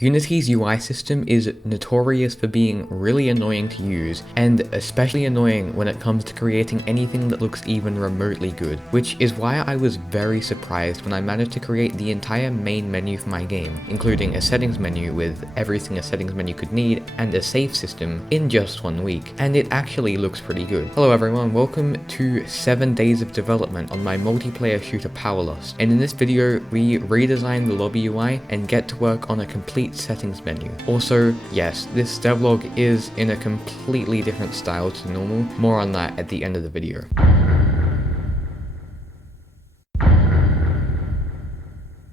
Unity's UI system is notorious for being really annoying to use, and especially annoying when it comes to creating anything that looks even remotely good, which is why I was very surprised when I managed to create the entire main menu for my game, including a settings menu with everything a settings menu could need and a save system in just 1 week, and it actually looks pretty good. Hello everyone, welcome to 7 days of development on my multiplayer shooter Powerlust, and in this video we redesign the lobby UI and get to work on a complete settings menu. Also, yes, this devlog is in a completely different style to normal, more on that at the end of the video.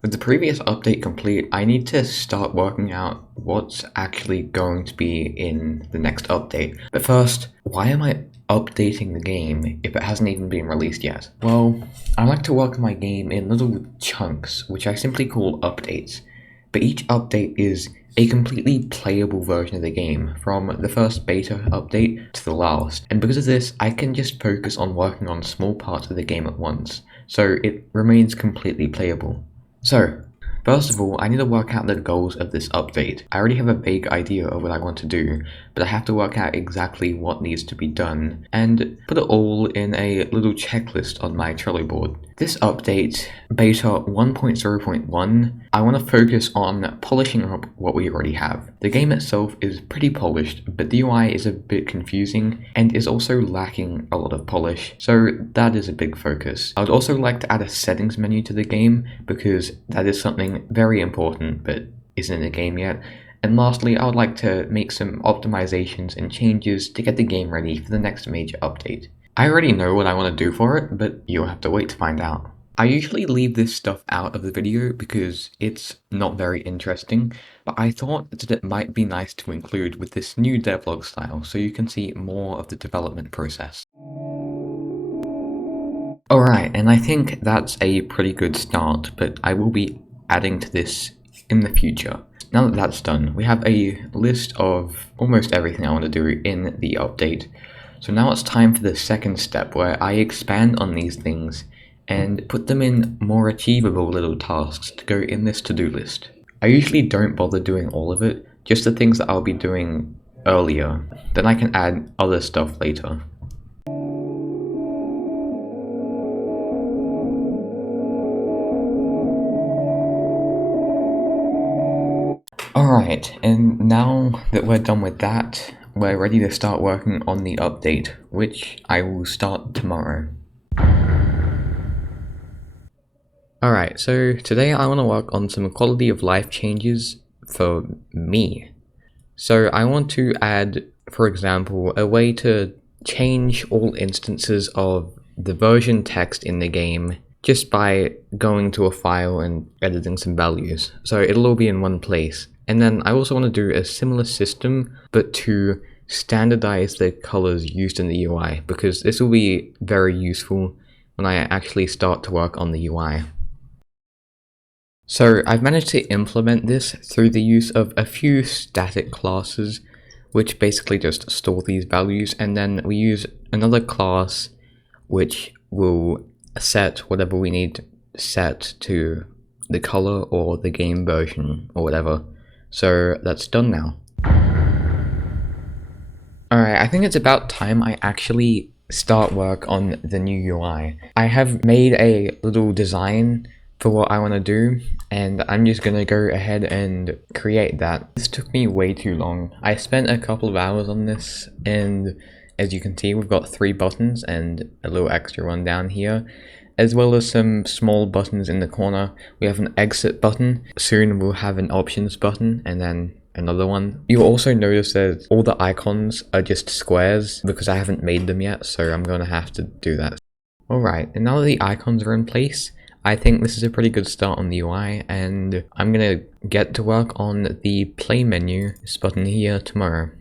With the previous update complete, I need to start working out what's actually going to be in the next update. But first, why am I updating the game if it hasn't even been released yet? Well, I like to work my game in little chunks, which I simply call updates. But each update is a completely playable version of the game, from the first beta update to the last. And because of this, I can just focus on working on small parts of the game at once, so it remains completely playable. So, first of all, I need to work out the goals of this update. I already have a vague idea of what I want to do, but I have to work out exactly what needs to be done, and put it all in a little checklist on my Trello board. This update, beta 1.0.1, I want to focus on polishing up what we already have. The game itself is pretty polished, but the UI is a bit confusing and is also lacking a lot of polish, so that is a big focus. I would also like to add a settings menu to the game, because that is something very important but isn't in the game yet. And lastly, I would like to make some optimizations and changes to get the game ready for the next major update. I already know what I want to do for it, but you'll have to wait to find out. I usually leave this stuff out of the video because it's not very interesting, but I thought that it might be nice to include with this new devlog style so you can see more of the development process. Alright, and I think that's a pretty good start, but I will be adding to this in the future. Now that that's done, we have a list of almost everything I want to do in the update. So now it's time for the second step, where I expand on these things and put them in more achievable little tasks to go in this to-do list. I usually don't bother doing all of it, just the things that I'll be doing earlier. Then I can add other stuff later. Alright, and now that we're done with that, we're ready to start working on the update, which I will start tomorrow. Alright, so today I want to work on some quality of life changes for me. So I want to add, for example, a way to change all instances of the version text in the game just by going to a file and editing some values. So it'll all be in one place. And then I also want to do a similar system, but to standardize the colors used in the UI, because this will be very useful when I actually start to work on the UI. So I've managed to implement this through the use of a few static classes, which basically just store these values, and then we use another class which will set whatever we need set to the color or the game version or whatever. So that's done now. Alright, I think it's about time I actually start work on the new UI. I have made a little design for what I want to do, and I'm just gonna go ahead and create that. This took me way too long. I spent a couple of hours on this, and as you can see, we've got 3 buttons and a little extra one down here, as well as some small buttons in the corner. We have an exit button. Soon we'll have an options button, and then another one. You'll also notice that all the icons are just squares because I haven't made them yet, so I'm gonna have to do that. Alright, and now that the icons are in place, I think this is a pretty good start on the UI, and I'm gonna get to work on the play menu, this button here, tomorrow.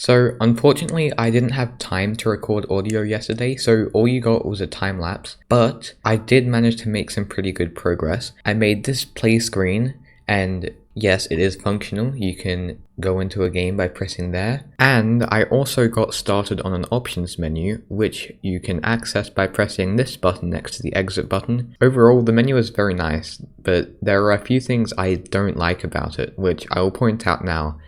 So unfortunately I didn't have time to record audio yesterday, so all you got was a time lapse, but I did manage to make some pretty good progress. I made this play screen, and yes, it is functional. You can go into a game by pressing there. And I also got started on an options menu, which you can access by pressing this button next to the exit button. Overall, the menu is very nice, but there are a few things I don't like about it, which I will point out now.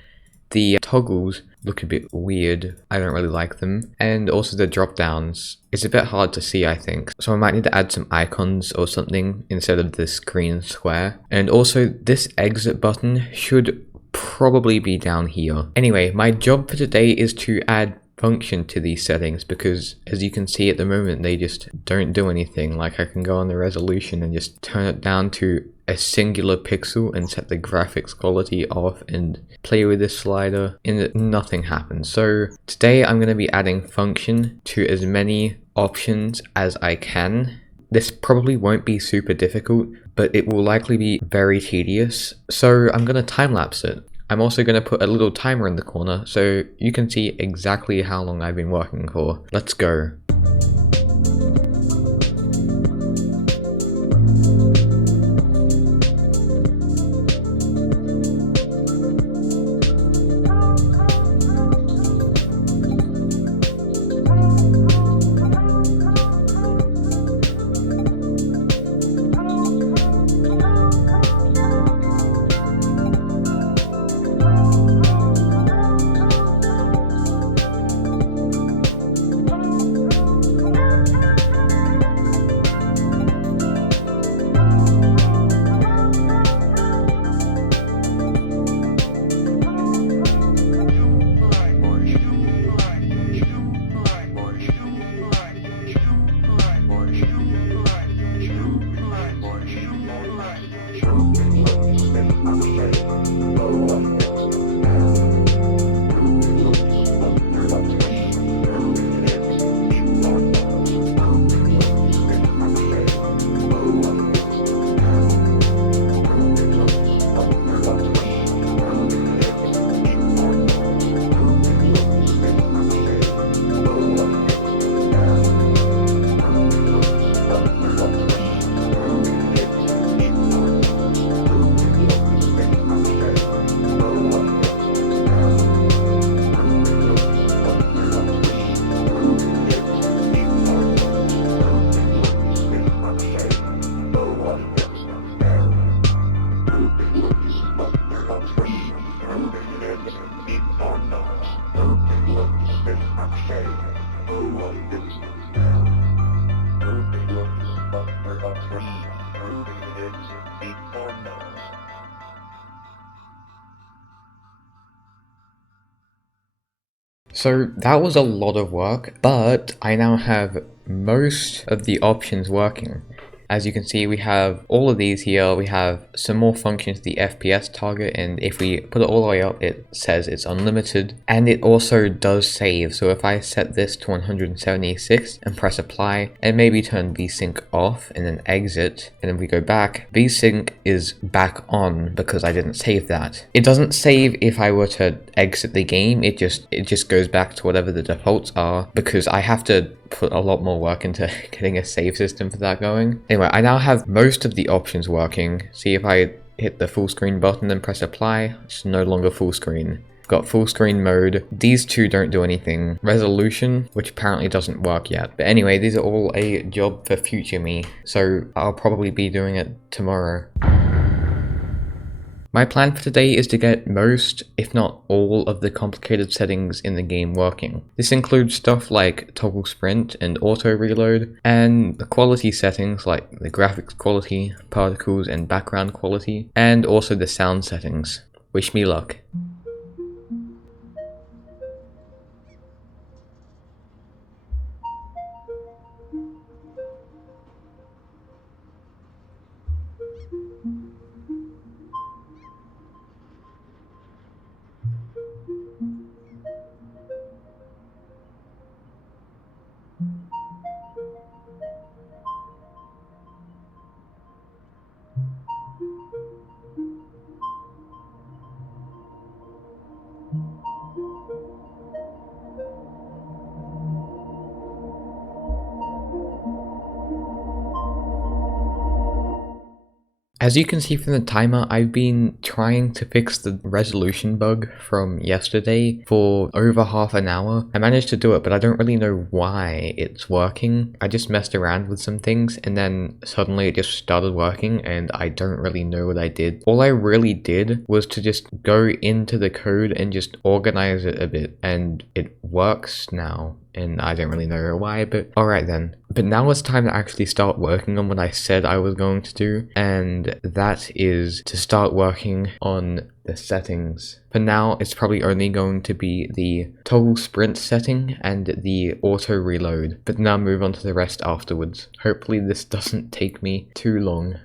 The toggles look a bit weird, I don't really like them, and also the drop downs. It's a bit hard to see, I think, so I might need to add some icons or something instead of this green square. And also this exit button should probably be down here. Anyway, my job for today is to add function to these settings, because as you can see at the moment they just don't do anything. Like, I can go on the resolution and just turn it down to a singular pixel and set the graphics quality off and play with this slider and nothing happens. So today I'm going to be adding function to as many options as I can. This probably won't be super difficult, but it will likely be very tedious, so I'm going to time lapse it. I'm also going to put a little timer in the corner so you can see exactly how long I've been working for. Let's go. So that was a lot of work, but I now have most of the options working. As you can see, we have all of these here. We have some more functions, the FPS target, and if we put it all the way up, it says it's unlimited, and it also does save. So if I set this to 176 and press apply, and maybe turn VSync off and then exit, and then we go back, VSync is back on because I didn't save that. It doesn't save if I were to exit the game, it just goes back to whatever the defaults are, because I have to put a lot more work into getting a save system for that going. Anyway, I now have most of the options working. See, if I hit the full screen button and press apply, it's no longer full screen. Got full screen mode. These two don't do anything. Resolution, which apparently doesn't work yet. But anyway, these are all a job for future me, so I'll probably be doing it tomorrow. My plan for today is to get most, if not all, of the complicated settings in the game working. This includes stuff like toggle sprint and auto reload, and the quality settings like the graphics quality, particles and background quality, and also the sound settings. Wish me luck. As you can see from the timer, I've been trying to fix the resolution bug from yesterday for over half an hour. I managed to do it, but I don't really know why it's working. I just messed around with some things and then suddenly it just started working and I don't really know what I did. All I really did was to just go into the code and just organize it a bit, and it works now. And I don't really know why, but alright then. But now it's time to actually start working on what I said I was going to do, and that is to start working on the settings. For now, it's probably only going to be the toggle sprint setting and the auto reload, but now move on to the rest afterwards. Hopefully this doesn't take me too long.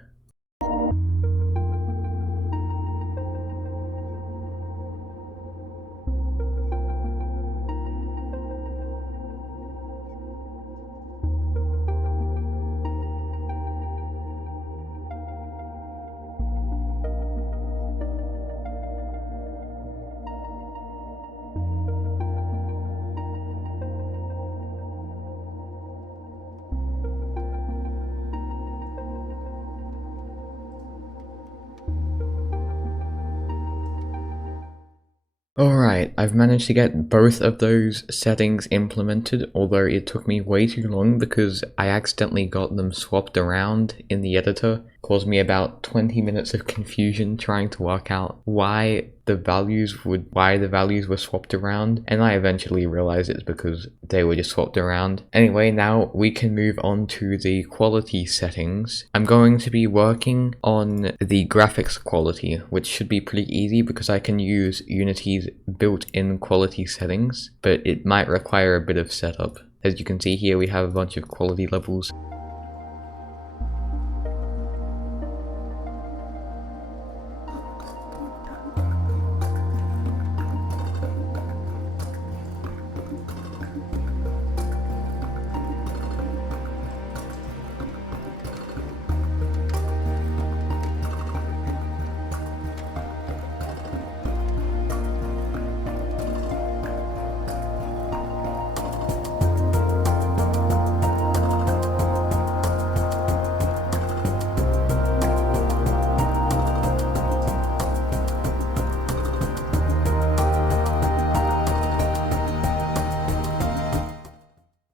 Alright, I've managed to get both of those settings implemented, although it took me way too long because I accidentally got them swapped around in the editor. Caused me about 20 minutes of confusion trying to work out why the values were swapped around, and I eventually realized it's because they were just swapped around. Anyway, now we can move on to the quality settings. I'm going to be working on the graphics quality, which should be pretty easy because I can use Unity's built-in quality settings, but it might require a bit of setup. As you can see here, we have a bunch of quality levels.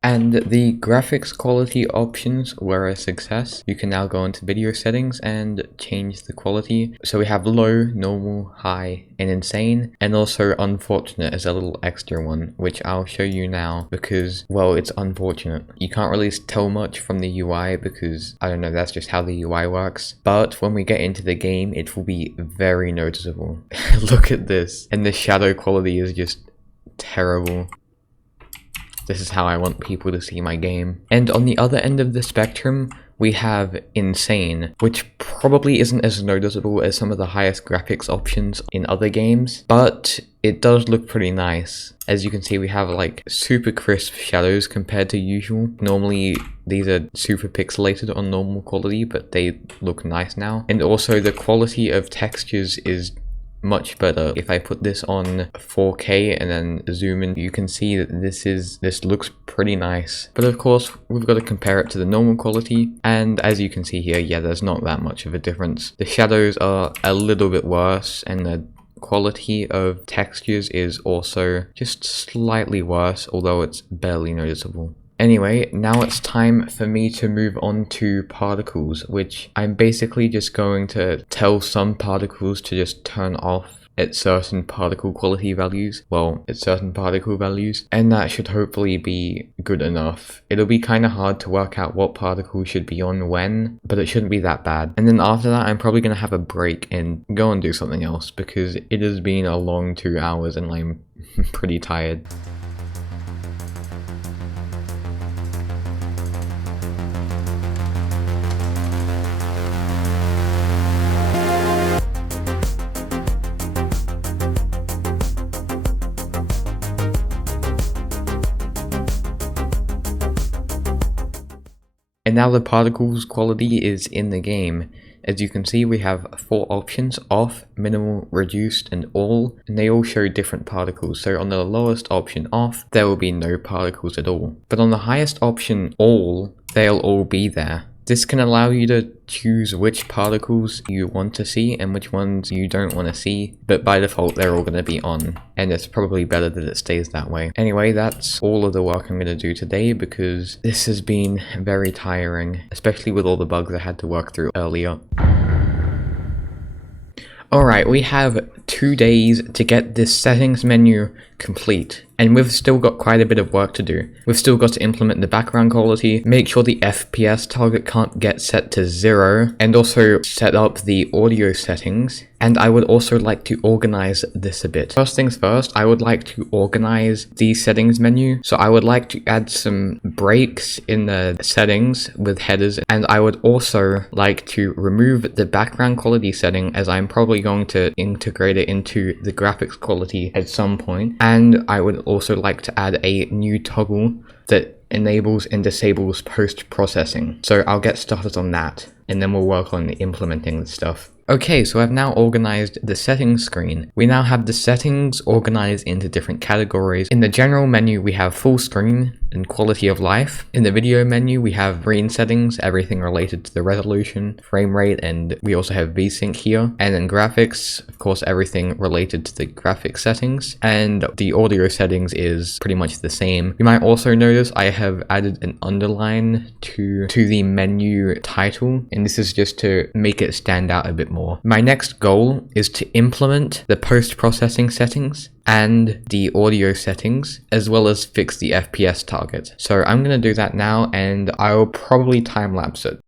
And the graphics quality options were a success. You can now go into video settings and change the quality. So we have low, normal, high, and insane, and also unfortunate as a little extra one, which I'll show you now because, well, it's unfortunate. You can't really tell much from the UI because, I don't know, that's just how the UI works. But when we get into the game, it will be very noticeable. Look at this. And the shadow quality is just terrible. This is how I want people to see my game. And on the other end of the spectrum, we have insane, which probably isn't as noticeable as some of the highest graphics options in other games, but it does look pretty nice. As you can see, we have like super crisp shadows compared to usual. Normally these are super pixelated on normal quality, but they look nice now. And also the quality of textures is much better. If I put this on 4K and then zoom in, you can see that this looks pretty nice. But of course, we've got to compare it to the normal quality, and as you can see here, yeah, there's not that much of a difference. The shadows are a little bit worse, and the quality of textures is also just slightly worse, although it's barely noticeable. Anyway, now it's time for me to move on to particles, which I'm basically just going to tell some particles to just turn off at certain particle quality values. Well, at certain particle values, and that should hopefully be good enough. It'll be kind of hard to work out what particle should be on when, but it shouldn't be that bad. And then after that, I'm probably going to have a break and go and do something else because it has been a long 2 hours and I'm pretty tired. And now the particles quality is in the game. As you can see, we have 4 options: off, minimal, reduced, and all, and they all show different particles. So on the lowest option, off, there will be no particles at all. But on the highest option, all, they'll all be there. This can allow you to choose which particles you want to see and which ones you don't want to see, but by default they're all going to be on, and it's probably better that it stays that way. Anyway, that's all of the work I'm going to do today because this has been very tiring, especially with all the bugs I had to work through earlier. Alright, we have 2 days to get this settings menu complete, and we've still got quite a bit of work to do. We've still got to implement the background quality, make sure the FPS target can't get set to 0, and also set up the audio settings. And I would also like to organize this a bit. First things first, I would like to organize the settings menu. So I would like to add some breaks in the settings with headers, and I would also like to remove the background quality setting, as I'm probably going to integrate it into the graphics quality at some point. And I would also like to add a new toggle that enables and disables post-processing. So I'll get started on that, and then we'll work on implementing the stuff. Okay, so I've now organized the settings screen. We now have the settings organized into different categories. In the general menu, we have full screen and quality of life. In the video menu, we have screen settings, everything related to the resolution, frame rate, and we also have VSync here. And in graphics, of course, everything related to the graphics settings. And the audio settings is pretty much the same. You might also notice I have added an underline to the menu title, and this is just to make it stand out a bit more. My next goal is to implement the post-processing settings and the audio settings, as well as fix the FPS target. So I'm going to do that now, and I'll probably time-lapse it.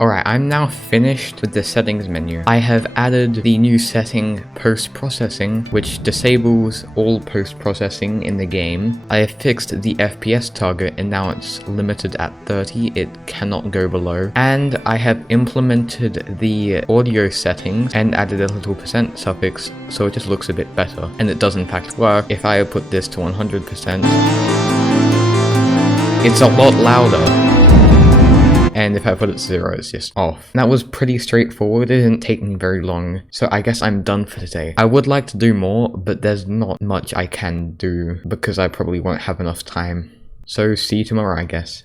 Alright, I'm now finished with the settings menu. I have added the new setting post-processing, which disables all post-processing in the game. I have fixed the FPS target and now it's limited at 30, it cannot go below. And I have implemented the audio settings and added a little percent suffix so it just looks a bit better. And it does in fact work. If I put this to 100%, it's a lot louder. And if I put it to 0, it's just off. That was pretty straightforward, it didn't take me very long, so I guess I'm done for today. I would like to do more, but there's not much I can do because I probably won't have enough time. So see you tomorrow, I guess.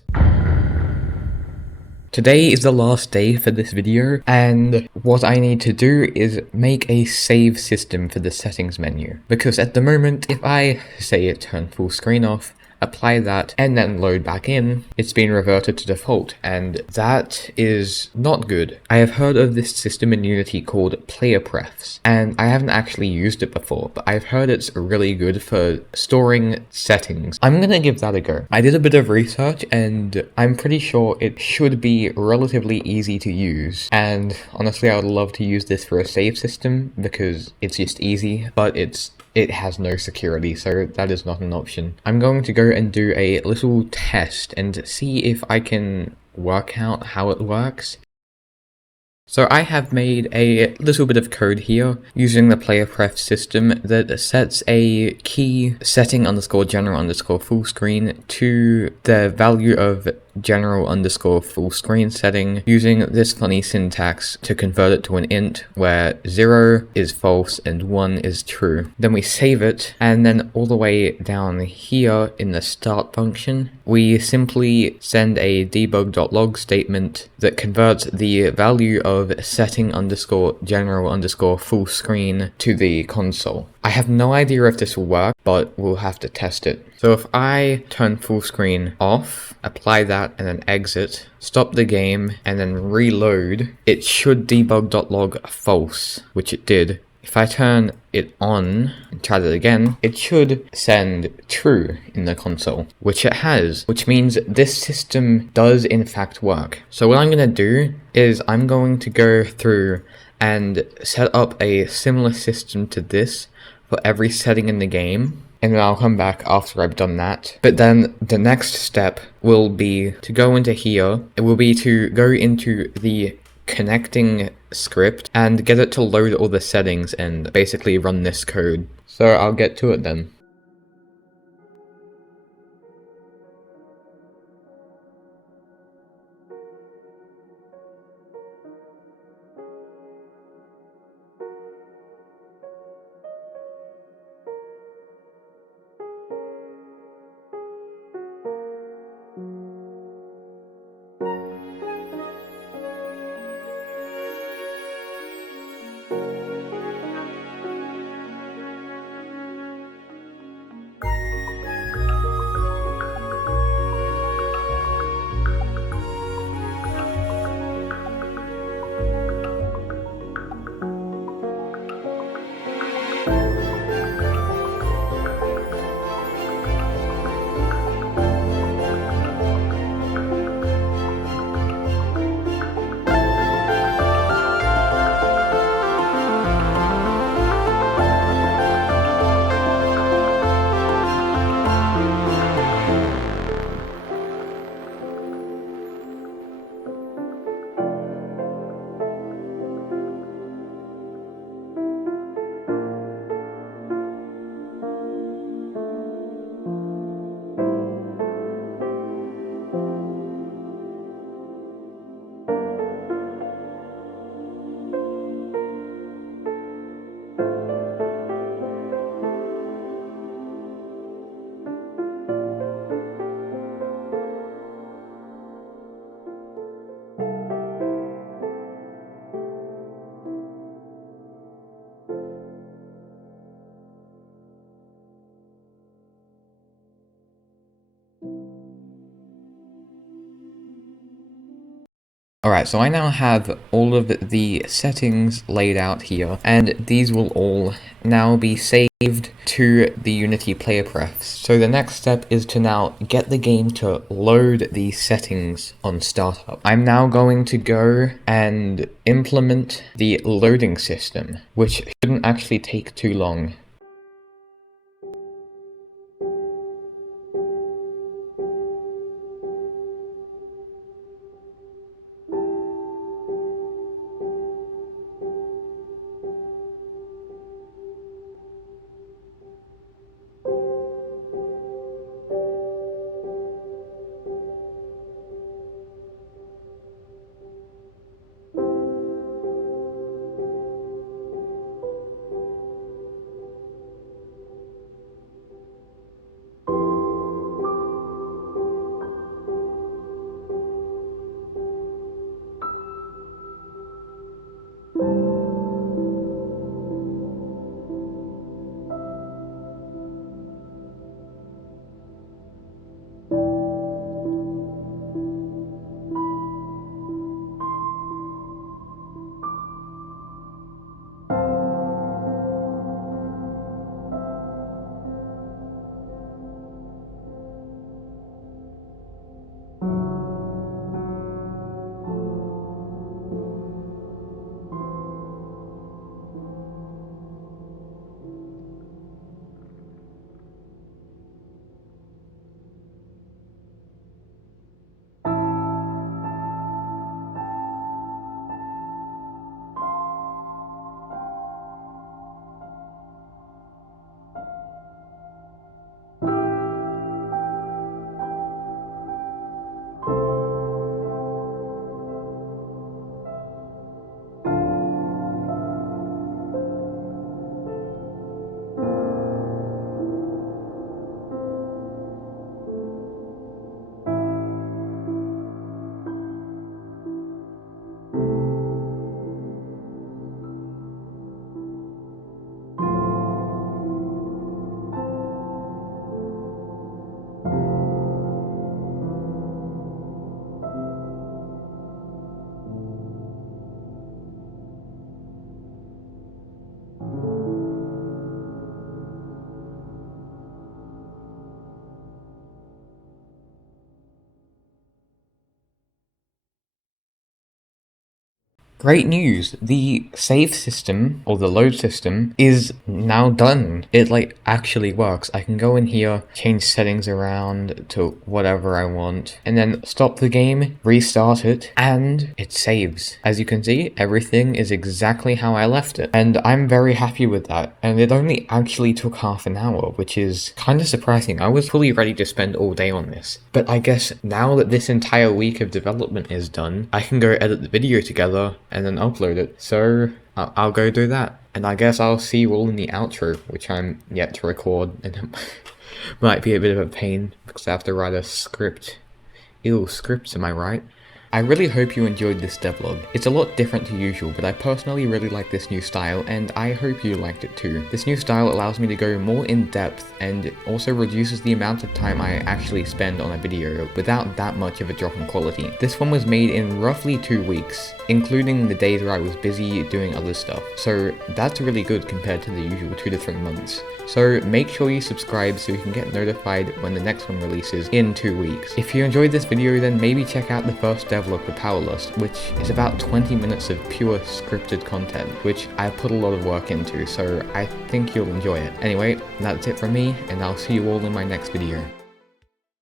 Today is the last day for this video, and what I need to do is make a save system for the settings menu. Because at the moment, if I say turn full screen off, apply that, and then load back in, it's been reverted to default, and that is not good. I have heard of this system in Unity called player prefs, and I haven't actually used it before, but I've heard it's really good for storing settings. I'm gonna give that a go. I did a bit of research, and I'm pretty sure it should be relatively easy to use, and honestly I would love to use this for a save system because it's just easy, but it has no security, so that is not an option. I'm going to go and do a little test and see if I can work out how it works. So I have made a little bit of code here using the player pref system that sets a key setting underscore general underscore full screen to the value of general underscore full screen setting using this funny syntax to convert it to an int where 0 is false and 1 is true. Then we save it, and then all the way down here in the start function, we simply send a debug.log statement that converts the value of setting underscore general underscore full screen to the console. I have no idea if this will work, but we'll have to test it. So if I turn full screen off, apply that, and then exit, stop the game, and then reload, it should debug.log false, which it did. If I turn it on and try that again, it should send true in the console, which it has, which means this system does in fact work. So what I'm going to do is I'm going to go through and set up a similar system to this for every setting in the game, and then I'll come back after I've done that. But then the next step will be to go into here. It will be to go into the connecting script and get it to load all the settings and basically run this code. So I'll get to it then. Alright, so I now have all of the settings laid out here, and these will all now be saved to the Unity player prefs. So the next step is to now get the game to load these settings on startup. I'm now going to go and implement the loading system, which shouldn't actually take too long. Great news! The save system, or the load system, is now done. It actually works. I can go in here, change settings around to whatever I want, and then stop the game, restart it, and it saves. As you can see, everything is exactly how I left it. And I'm very happy with that. And it only actually took half an hour, which is kind of surprising. I was fully ready to spend all day on this. But I guess now that this entire week of development is done, I can go edit the video together and then upload it. So I'll go do that. And I guess I'll see you all in the outro, which I'm yet to record, and it might be a bit of a pain because I have to write a script. Ew, scripts, am I right? I really hope you enjoyed this devlog. It's a lot different to usual, but I personally really like this new style, and I hope you liked it too. This new style allows me to go more in depth and also reduces the amount of time I actually spend on a video without that much of a drop in quality. This one was made in roughly 2 weeks, including the days where I was busy doing other stuff, so that's really good compared to the usual 2 to 3 months. So make sure you subscribe so you can get notified when the next one releases in 2 weeks. If you enjoyed this video, then maybe check out the first devlog for Powerlust, which is about 20 minutes of pure scripted content, which I put a lot of work into, so I think you'll enjoy it. Anyway, that's it from me, and I'll see you all in my next video.